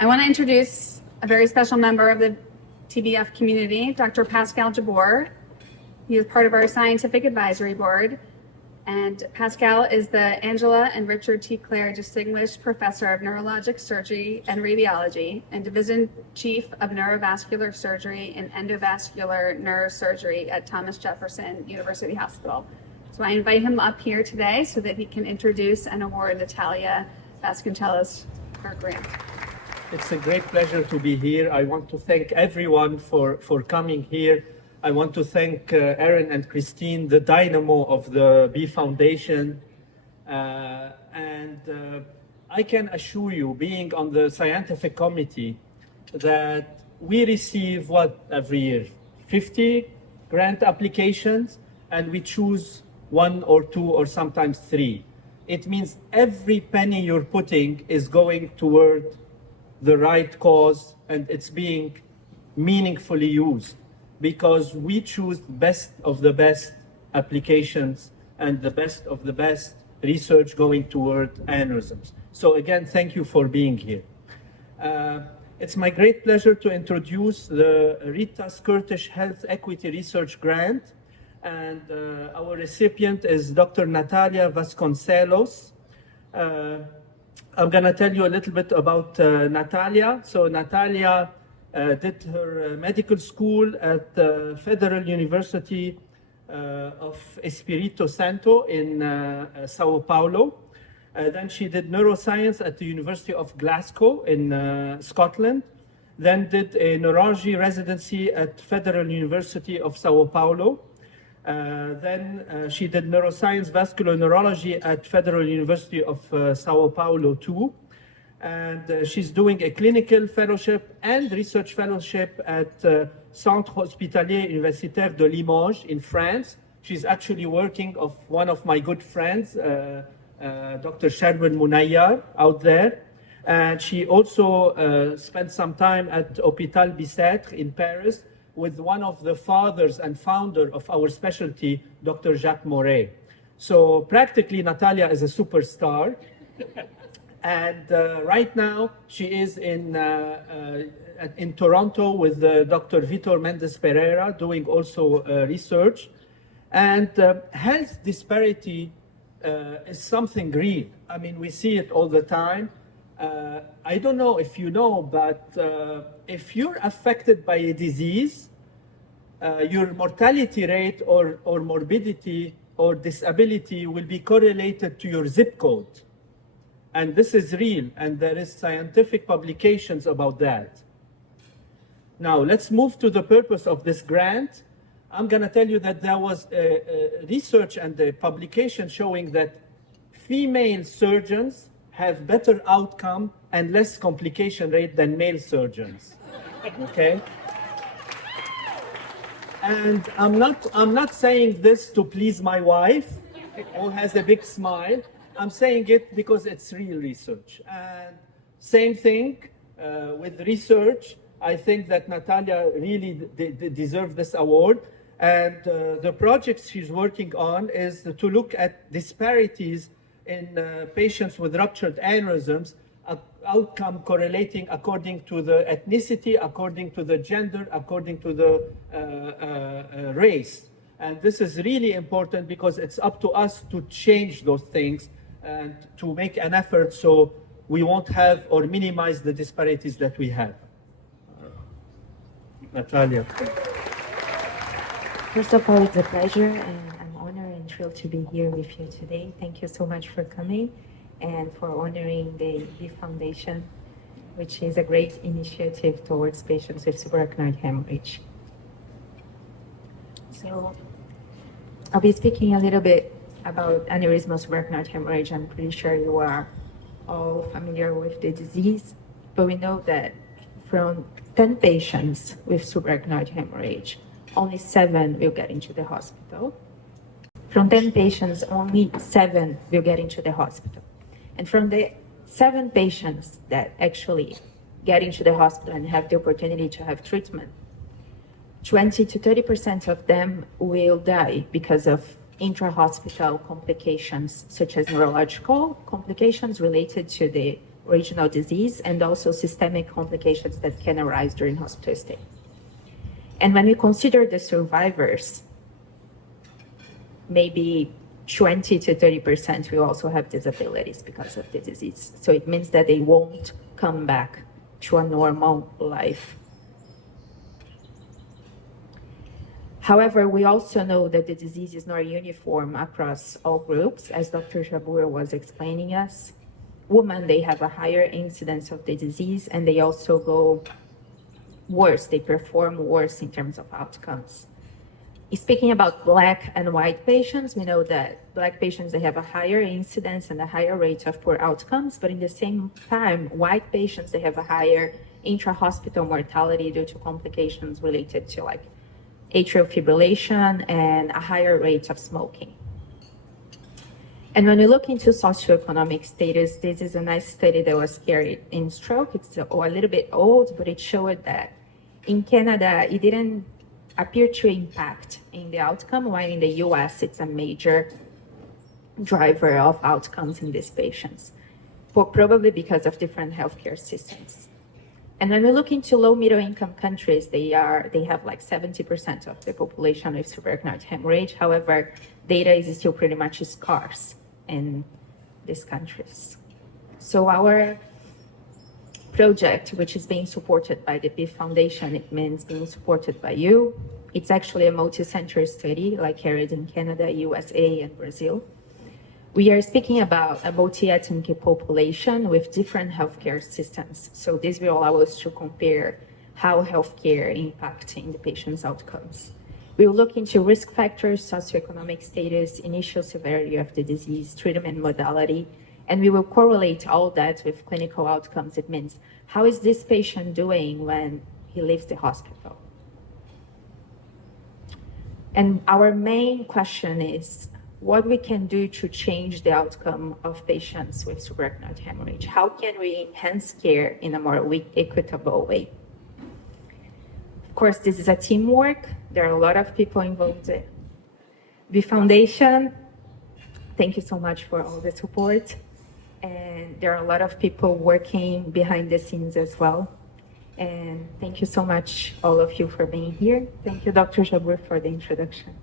I want to introduce a very special member of the TBF community, Dr. Pascal Jabbour. He is part of our scientific advisory board. And Pascal is the Angela and Richard T. Clare Distinguished Professor of Neurologic Surgery and Radiology and Division Chief of Neurovascular Surgery and Endovascular Neurosurgery at Thomas Jefferson University Hospital. So I invite him up here today so that he can introduce and award Natália Vasconcellos her grant. It's a great pleasure to be here. I want to thank everyone for coming here. I want to thank Aaron and Christine, the dynamo of the B Foundation. I can assure you, being on the scientific committee, that we receive every year? 50 grant applications, and we choose 1 or 2 or sometimes 3. It means every penny you're putting is going toward the right cause, and it's being meaningfully used, because we choose best of the best applications and the best of the best research going toward aneurysms. So again, thank you for being here. It's my great pleasure to introduce the Rita Scurtish Health Equity Research Grant, and our recipient is Dr. Natália Vasconcellos. I'm gonna tell you a little bit about Natália. So Natália did her medical school at Federal University of Espírito Santo in Sao Paulo. Then she did neuroscience at the University of Glasgow in Scotland. Then did a neurology residency at Federal University of Sao Paulo. Then she did neuroscience vascular neurology at Federal University of Sao Paulo too. And she's doing a clinical fellowship and research fellowship at Centre Hospitalier Universitaire de Limoges in France. She's actually working with one of my good friends, Dr. Sherwin Mounayar out there. And she also spent some time at Hôpital Bicêtre in Paris with one of the fathers and founder of our specialty, Dr. Jacques Moret. So practically, Natália is a superstar. And right now, she is in Toronto with Dr. Vitor Mendes Pereira, doing also research. And health disparity is something real. I mean, we see it all the time. I don't know if you know, but if you're affected by a disease, your mortality rate or morbidity or disability will be correlated to your zip code. And this is real, and there is scientific publications about that. Now, let's move to the purpose of this grant. I'm gonna tell you that there was a research and a publication showing that female surgeons have better outcome and less complication rate than male surgeons, okay? And I'm not saying this to please my wife, who has a big smile. I'm saying it because it's real research. And same thing with research. I think that Natália really deserves this award. And the project she's working on is to look at disparities in patients with ruptured aneurysms, outcome correlating according to the ethnicity, according to the gender, according to the race. And this is really important because it's up to us to change those things and to make an effort so we won't have or minimize the disparities that we have. Natália. First of all, it's a pleasure, and I'm honored and thrilled to be here with you today. Thank you so much for coming and for honoring the B Foundation, which is a great initiative towards patients with subarachnoid hemorrhage. So I'll be speaking a little bit about aneurysmal subarachnoid hemorrhage. I'm pretty sure you are all familiar with the disease, but we know that from 10 patients with subarachnoid hemorrhage, only 7 will get into the hospital. From 10 patients, only 7 will get into the hospital. And from the 7 patients that actually get into the hospital and have the opportunity to have treatment, 20 to 30% of them will die because of intra-hospital complications, such as neurological complications related to the regional disease and also systemic complications that can arise during hospital stay. And when we consider the survivors, maybe 20 to 30% will also have disabilities because of the disease. So it means that they won't come back to a normal life. However, we also know that the disease is not uniform across all groups, as Dr. Jabbour was explaining us. Women, they have a higher incidence of the disease, and they also go worse. They perform worse in terms of outcomes. Speaking about Black and white patients, we know that Black patients, they have a higher incidence and a higher rate of poor outcomes, but in the same time, white patients, they have a higher intra-hospital mortality due to complications related to like atrial fibrillation and a higher rate of smoking. And when we look into socioeconomic status, this is a nice study that was carried in stroke. It's a little bit old, but it showed that in Canada, it didn't appear to impact in the outcome, while in the US, it's a major driver of outcomes in these patients, probably because of different healthcare systems. And when we look into low middle income countries, they have like 70% of the population with subarachnoid hemorrhage. However, data is still pretty much scarce in these countries. So our project, which is being supported by the BIF Foundation, it means being supported by you. It's actually a multi-center study like carried in Canada, USA, and Brazil. We are speaking about a multi-ethnic population with different healthcare systems. So this will allow us to compare how healthcare impacts in the patient's outcomes. We will look into risk factors, socioeconomic status, initial severity of the disease, treatment modality, and we will correlate all that with clinical outcomes. It means, how is this patient doing when he leaves the hospital? And our main question is, what we can do to change the outcome of patients with subarachnoid hemorrhage? How can we enhance care in a more equitable way? Of course, this is a teamwork. There are a lot of people involved. The foundation, thank you so much for all the support. And there are a lot of people working behind the scenes as well. And thank you so much, all of you, for being here. Thank you, Dr. Jabbour, for the introduction.